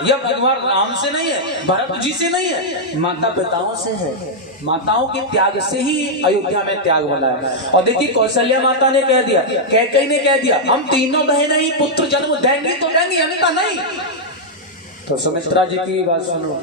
यह भगवान राम से नहीं है, भरत जी से नहीं है, माता पिताओं से है। माताओं के त्याग से ही अयोध्या में त्याग बना है। और देखिए कौशल्या माता ने कह दिया, कैकेयी ने कह दिया, हम तीनों बहनें ही पुत्र जन्म देंगे तो देंगे, अन्यथा नहीं। तो सुमित्रा जी की बात सुनो,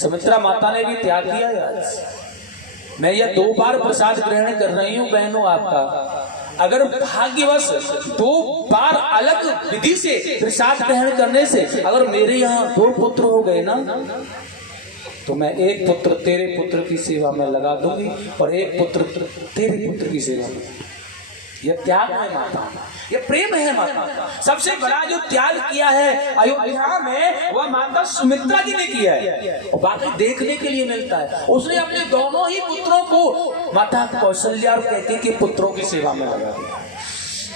सुमित्रा माता ने भी त्याग किया यार। मैं यह 2 बार प्रसाद ग्रहण कर रही हूँ बहनों आपका। अगर भाग्यवश 2 बार अलग विधि से प्रसाद ग्रहण करने से अगर मेरे यहाँ 2 पुत्र हो गए ना, तो मैं 1 पुत्र तेरे पुत्र की सेवा में लगा दूंगी और 1 पुत्र तेरे पुत्र की सेवा में। यह त्याग है माता, यह प्रेम है माता का। सबसे बड़ा जो त्याग किया है अयोध्या में वह माता सुमित्रा जी ने किया है, और बाकी देखने के लिए मिलता है। उसने अपने दोनों ही पुत्रों को माता कौशल्या और कैकेयी के पुत्रों की सेवा में लगा दिया।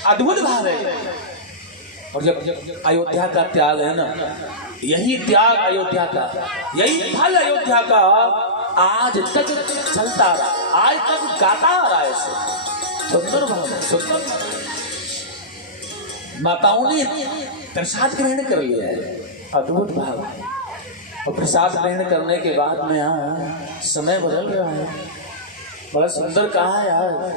अद्भुत भाव है। और जब अयोध्या का त्याग है ना, यही त्याग अयोध्या का, यही फल अयोध्या का आज तक चलता रहा, आज तक गाता आ रहा है। सुंदर भाव, सुंदर माताओं ने प्रसाद ग्रहण कर लिया है, अद्भुत भाव। और प्रसाद ग्रहण करने के बाद में यहाँ समय बदल रहा है, बड़ा सुंदर कहा है यार।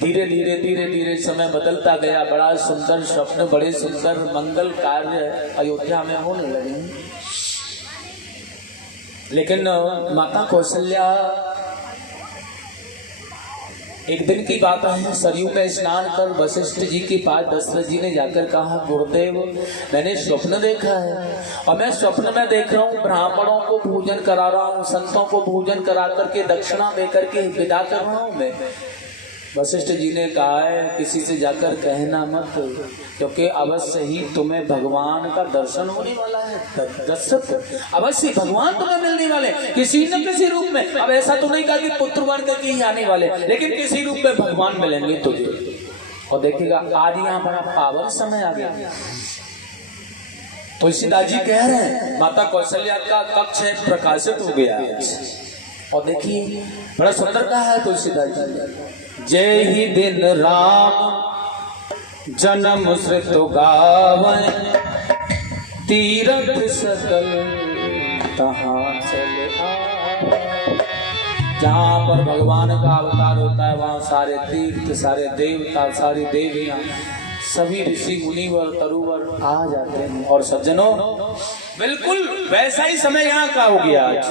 धीरे धीरे धीरे धीरे समय बदलता गया, बड़ा सुंदर स्वप्न, बड़े सुंदर मंगल कार्य अयोध्या में होने लगे। लेकिन माता कौशल्या, एक दिन की बात है, सरयू में स्नान कर वशिष्ठ जी के पास दशरथ जी ने जाकर कहा, गुरुदेव मैंने स्वप्न देखा है और मैं स्वप्न में देख रहा हूँ ब्राह्मणों को भोजन करा रहा हूँ, संतों को भोजन करा करके दक्षिणा दे करके विदा कर रहा हूँ मैं। वशिष्ठ जी ने कहा है किसी से जाकर कहना मत, क्योंकि अवश्य ही तुम्हें भगवान का दर्शन होने वाला है। दशरथ अवश्य भगवान तुम्हें मिलने वाले किसी न किसी रूप में। अब ऐसा तो नहीं कहा कि पुत्र बन करके ही आने वाले, लेकिन किसी रूप में भगवान मिलेंगे तुझे। और देखिएगा आज यहाँ बड़ा पावन समय आ गया। तुलसीदास जी कह रहे हैं माता कौशल्या का कक्ष प्रकाशित हो गया। और देखिए बड़ा सुंदर कहा है तुलसीदास जी, जय ही दिन राम जन्म श्रुत गावै, तीरथ सकल तहाँ चले आए। जहाँ पर भगवान का अवतार होता है वहाँ सारे तीर्थ, सारे देवता, सारी देवियाँ, सभी ऋषि मुनि व तरुवर आ जाते हैं। और सज्जनों बिल्कुल वैसा ही समय यहाँ का हो गया आज,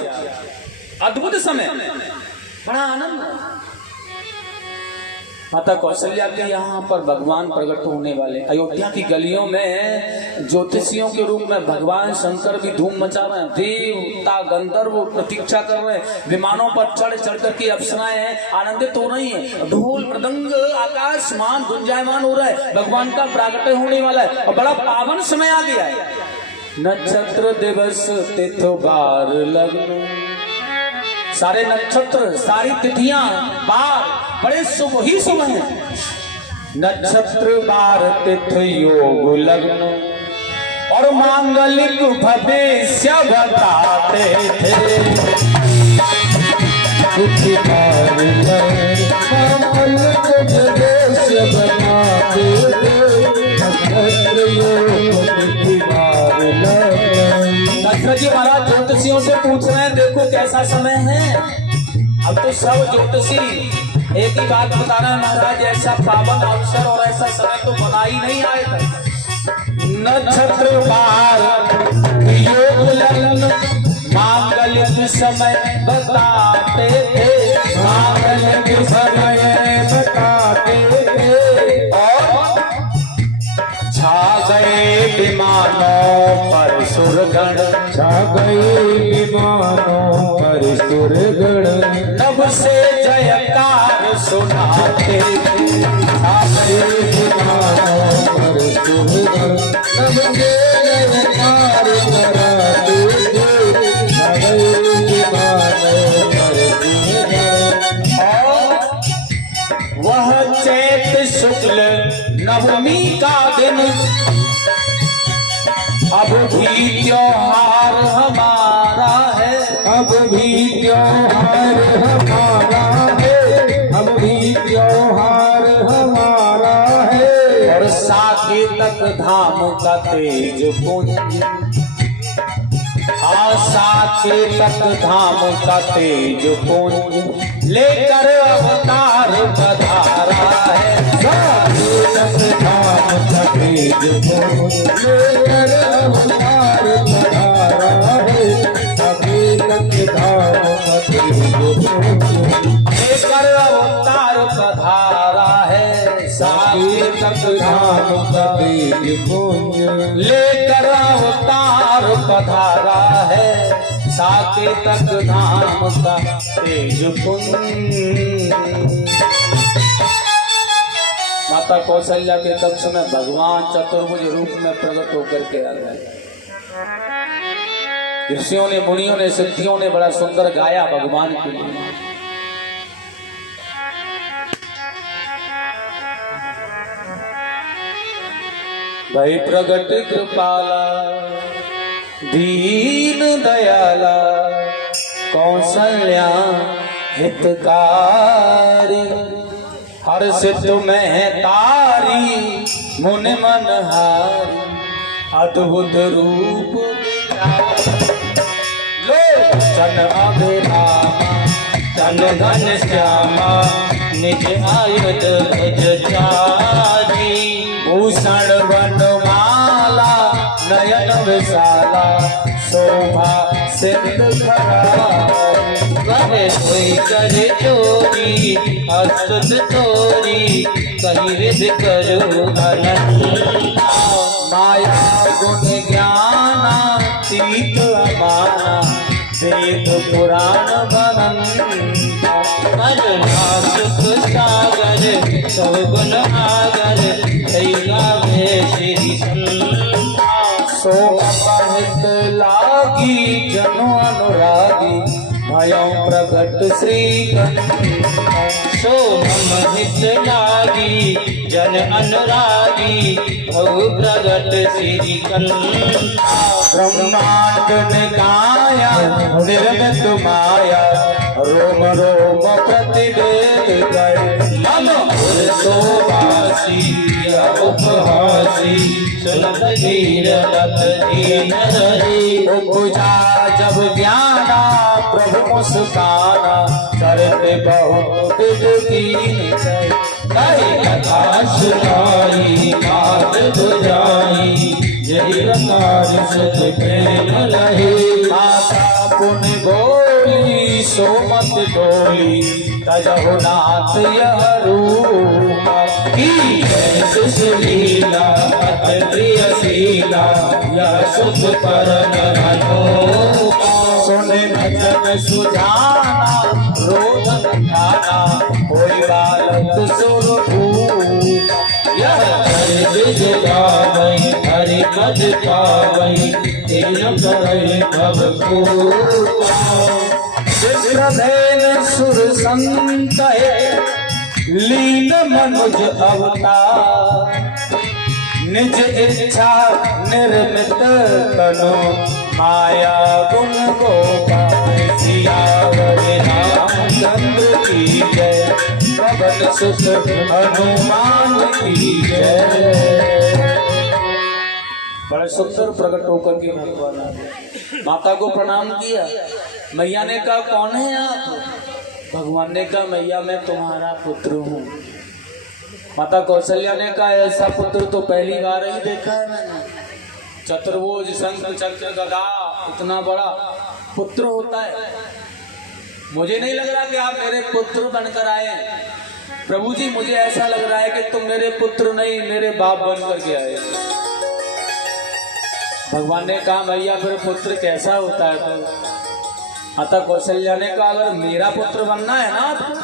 अद्भुत समय, बड़ा आनंद। माता कौशल्या के यहाँ पर भगवान प्रकट होने वाले। अयोध्या की गलियों में ज्योतिषियों के रूप में भगवान शंकर भी धूम मचा रहे हैं, देवता गंधर्व प्रतीक्षा कर रहे हैं, विमानों पर चढ़ चढ़ करके अप्सराएं आनंदित हो रही हैं, ढोल मृदंग आकाशमान गुंजायमान हो रहा है, भगवान का प्राकट्य होने वाला है और बड़ा पावन समय आ गया है। नक्षत्र दिवस तिथि बार लग्न, सारे नक्षत्र सारी तिथियां बार बड़े शुभ ही शुभ हैं। नक्षत्र बार तिथि योग लग्न और मांगलिक भविष्य बताते थे। दशरथ जी महाराज ज्योतिषियों से पूछ रहे हैं देखो कैसा समय है। अब तो सब ज्योतिषी एक ही बात बता रहे हैं महाराज, ऐसा पावन अवसर और ऐसा समय तो बना ही नहीं आए थे। नक्षत्र बार योग लग्न मांगलिक समय बताते थे, मांगलिक समय बताते थे। और छा गए विमानों पर सुरगण, छा गए विमानों पर सुरगण, नभ से जयकार सुनाते थे। छा गए विमानों पर सुरगण, नभ से जयकार कराते थे। छा गए विमानों पर सुरगण। और वह चैत शुक्ल नवमी का दिन, अब भी त्योहार हमारा है, अब भी त्योहार हमारा है, अब भी त्योहार हमारा है। और साकेतक धाम का तेज पुंज, साकेतक धाम का तेज पुंज लेकर अवतार पधारा है। साकेतक धाम का तेज पुंज लेकर अवतार पधारा है। साकेतक धाम का तेज पुंज लेकर अवतार पधारा है। साकेतक धाम का तेज पुंज लेकर अवतार पधारा है। साकेतक धाम का तेज पुंज। माता कौशल्या के कक्ष में भगवान चतुर्भुज रूप में प्रकट होकर के आ गए। ऋषियों ने, मुनियों ने, सिद्धियों ने बड़ा सुंदर गाया भगवान के लिए। भई प्रगट कृपाला दीन दयाला कौशल्या हितकारी। हर्षित में तारी मुनि मन हारी अद्भुत रूप लोचन अभिरामा तन घन श्यामा निज आयुध भुज चारी। भूषण वनमाला नयन विशाला शोभा सिंध खरारी। वह कोई कर चोरी अस्तुत तोरी कहीं विध करो अनंत। माया गुण ज्ञाना तीत अमाना वेद पुराण बनंता। करुणा सुख सागर सब गुण आगर कैला में श्री संता। सो अमहित लागी जनो अनुरागी भयो प्रगट श्री गंगा। सो मम हित लागी जन अनुरागी भव प्रगट श्री कंता। ब्रह्मांड निकाया निर्मित माया रोम रोम प्रतिवेद गए। मम पुरसोवासी उपहासी सुनत धीर रत दीन रही। उपजा जब ज्ञाना प्रभु मुस्काना करते बहुत विधि। कही कथा सुनाई बात बुझाई यही रंगार सुख प्रेम रही। माता पुन बोली सोमत डोली तजहु नाथ यह रूप की सुशीला अति प्रिय शीला यह सुख परम अनोखा। सुने भजन सुजाना रोदन खाना कोई बालक सुरभूप। यह कर विज गावई हरि पद पावई तीन करई भव पूपा। सिद्रधेन सुर संत लीन मनुज अवतार। निज इच्छा निर्मित तनु माया गुण गोपाल। सियावर रामचंद्र की जय पवन सुत हनुमान की जय। बड़े सुंदर प्रकट होकर के भगवान आ गए। माता को प्रणाम किया। मैया ने कहा कौन है आप? भगवान ने कहा मैया मैं तुम्हारा पुत्र हूँ। माता कौशल्या ने कहा ऐसा पुत्र तो पहली बार ही देखा है मैंने। चतुर्भुज शंख चक्र गदा इतना बड़ा पुत्र होता है। मुझे नहीं लग रहा कि आप मेरे पुत्र बनकर आए हैं। प्रभु जी मुझे ऐसा लग रहा है कि तुम मेरे पुत्र नहीं मेरे बाप बनकर के आए। भगवान ने कहा मैया फिर पुत्र कैसा होता है? तो माता कौशल्या ने कहा अगर मेरा पुत्र बनना है ना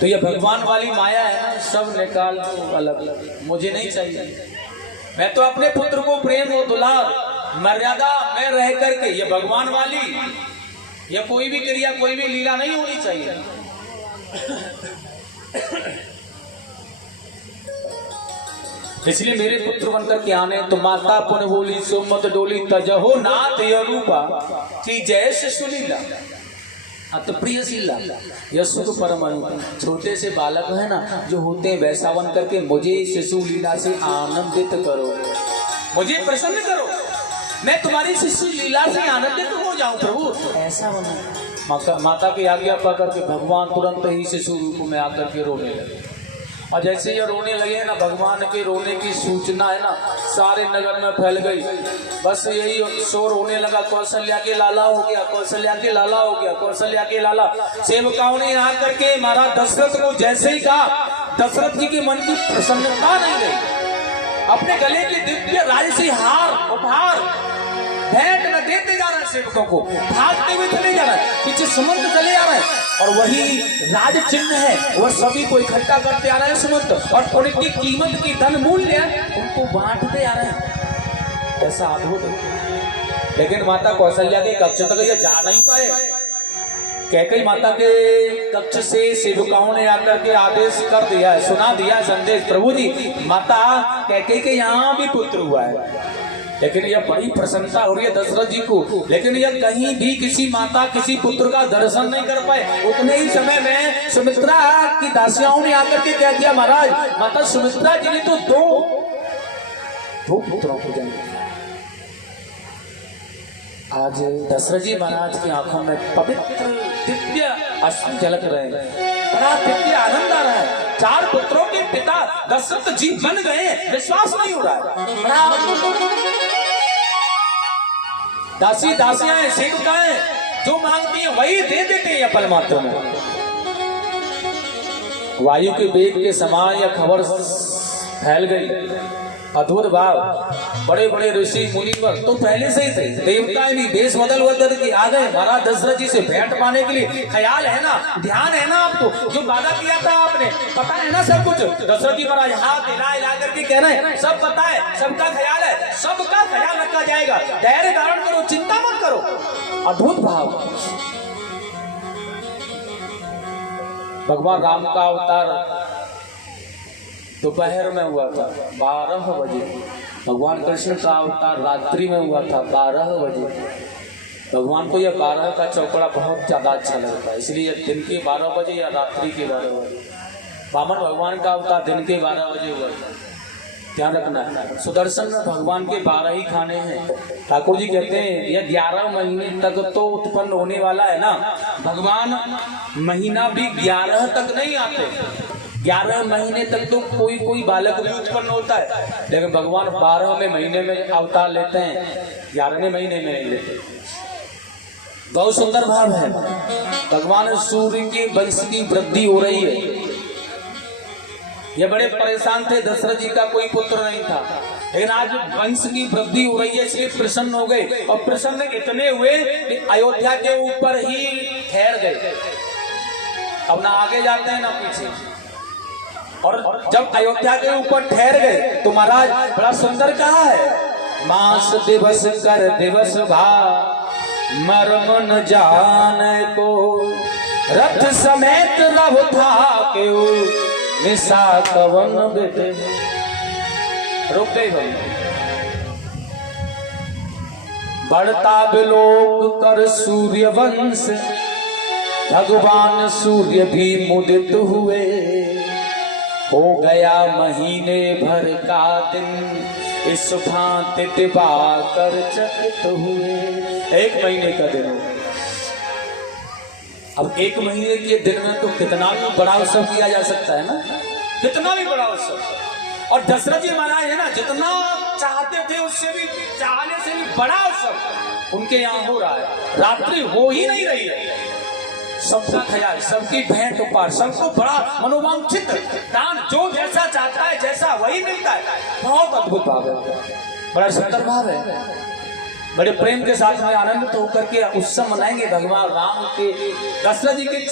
तो ये भगवान वाली माया है ना सब निकाल दो अलग अलग। मुझे नहीं चाहिए। मैं तो अपने पुत्र को प्रेम और दुलार मर्यादा में रह करके ये भगवान वाली ये कोई भी क्रिया कोई भी लीला नहीं होनी चाहिए। इसलिए मेरे पुत्र बनकर के आने। तो माता पुन बोली सोमत डोली तजहो नाथ रूपा की जय शिशुलीला अत प्रिय शीला यह सुख परम। छोटे से बालक है ना जो होते हैं वैसा बन करके मुझे शिशु लीला से आनंदित करो, मुझे प्रसन्न करो। मैं तुम्हारी शिशु लीला से आनंदित हो जाऊं प्रभु, ऐसा बना। माता की आज्ञा पा करके भगवान तुरंत ही शिशु रूप में आकर के रोने लगे। और जैसे ये रोने लगे ना, भगवान के रोने की सूचना है ना सारे नगर में फैल गई। बस यही शोर होने लगा, कौशल्या के लाला हो गया, कौशल्या के लाला हो गया, कौशल्या के लाला। सेवकाओं ने यहाँ करके महाराज दशरथ को जैसे ही कहा, दशरथ जी के मन की प्रसन्नता नहीं रही। अपने गले के दिव्य राजसी हार उपहार भेंट में देते जा रहे हैं सेवकों को, भागते हुए चले जा रहे हैं, पीछे सुमंत चले आ रहे हैं, और वही राज चिन्ह है वह सभी को इकट्ठा करते आ रहे हैं सुमंत, और उनकी कीमत की धन मूल्य उनको बांटते आ रहे हैं। ऐसा अद्भुत है। लेकिन माता कौशल्या के कक्ष तक ये जा नहीं पाए। कैकेयी माता के कक्ष से सेवकाओं ने आकर के आदेश कर दिया है, सुना दिया संदेश, प्रभु जी माता कैकेयी के यहाँ भी पुत्र हुआ है। लेकिन यह बड़ी प्रशंसा हो रही है दशरथ जी को, लेकिन यह कहीं भी किसी माता किसी पुत्र का दर्शन नहीं कर पाए। उतने ही समय में सुमित्रा की दासियाओं ने आकर के कह दिया, महाराज माता सुमित्रा जी ने तो दो पुत्रों को जन्म दिया। आज दशरथ जी महाराज की आंखों में पवित्र दिव्य अश्रु झलक रहे हैं, बड़ा दिव्य आनंद आ रहा है। 4 पुत्रों के पिता दशरथ जी बन गए, विश्वास नहीं हो रहा है। बड़ा दासी दासियां सेवकाएं जो मांगती हैं वही दे देते हैं पल मात्र में। वायु के वेग के समान यह खबर फैल गई। अद्भुत भाव, बड़े बड़े ऋषि मुनिवर तो पहले से ही थे, देवताएं भी बेस बदल बदल के आ गए महाराज दशरथ जी से भेंट पाने के लिए। ख्याल है ना, ध्यान है ना आपको, जो वादा किया था आपने, पता है ना सब कुछ। दशरथ जी महाराज हाथ हिला करके कह रहे हैं, सब पता है, सबका ख्याल है, सबका ख्याल रखा जाएगा, धैर्य धारण करो, चिंता मत करो। अद्भुत भाव। भगवान राम का अवतार दोपहर में हुआ था 12 बजे, भगवान कृष्ण का अवतार रात्रि में हुआ था 12 बजे। भगवान को यह 12 का चौकड़ा बहुत ज्यादा अच्छा लगता है, इसलिए दिन के 12 बजे या रात्रि के 12 बजे। वामन भगवान का अवतार दिन के 12 बजे हुआ था, ध्यान रखना है। सुदर्शन में भगवान के 12 ही खाने हैं। ठाकुर जी कहते हैं यह 11 महीने तक तो उत्पन्न होने वाला है ना, भगवान महीना भी 11 तक नहीं आते। 11 महीने तक तो कोई बालक भी उत्पन्न होता है, लेकिन भगवान 12वें महीने में अवतार लेते हैं, 11वें महीने में नहीं लेते। बहुत सुंदर भाव है। भगवान सूर्य के वंश की वृद्धि हो रही है। ये बड़े परेशान थे, दशरथ जी का कोई पुत्र नहीं था, लेकिन आज वंश की वृद्धि हो रही है इसलिए प्रसन्न हो गए। और प्रसन्न इतने हुए कि अयोध्या के ऊपर ही ठहर गए। अब ना आगे जाते हैं ना पीछे। और जब अयोध्या के ऊपर ठहर गए तो महाराज बड़ा सुंदर कहा है, मास दिवस कर दिवस भा मर्म न जान को, रथ समेत रव था क्यों निशा कवन बेटे। रुक गई भाई। बढ़ता बिलोक कर सूर्य वंश, भगवान सूर्य भी मुदित हुए, हो गया महीने भर का दिन, इस भांति दिवाकर चकित हुए। 1 महीने का दिन हो। अब 1 महीने के दिन में तो कितना भी बड़ा उत्सव किया जा सकता है ना, कितना भी बड़ा उत्सव। और दशरथ जी महाराज है ना, जितना चाहते थे उससे भी, चाहने से भी बड़ा उत्सव उनके यहाँ हो रहा है। रात्रि हो ही नहीं रही है, सबका ख्याल, सबकी भेंट उपहार, सबको बड़ा मनोवांछित दान, जो जैसा चाहता है जैसा वही मिलता है। बहुत अद्भुत भाव है, बड़ा सुंदर भाव है। बड़े प्रेम के साथ में आनंदित होकर के उत्सव मनाएंगे भगवान राम के, दशरथ जी के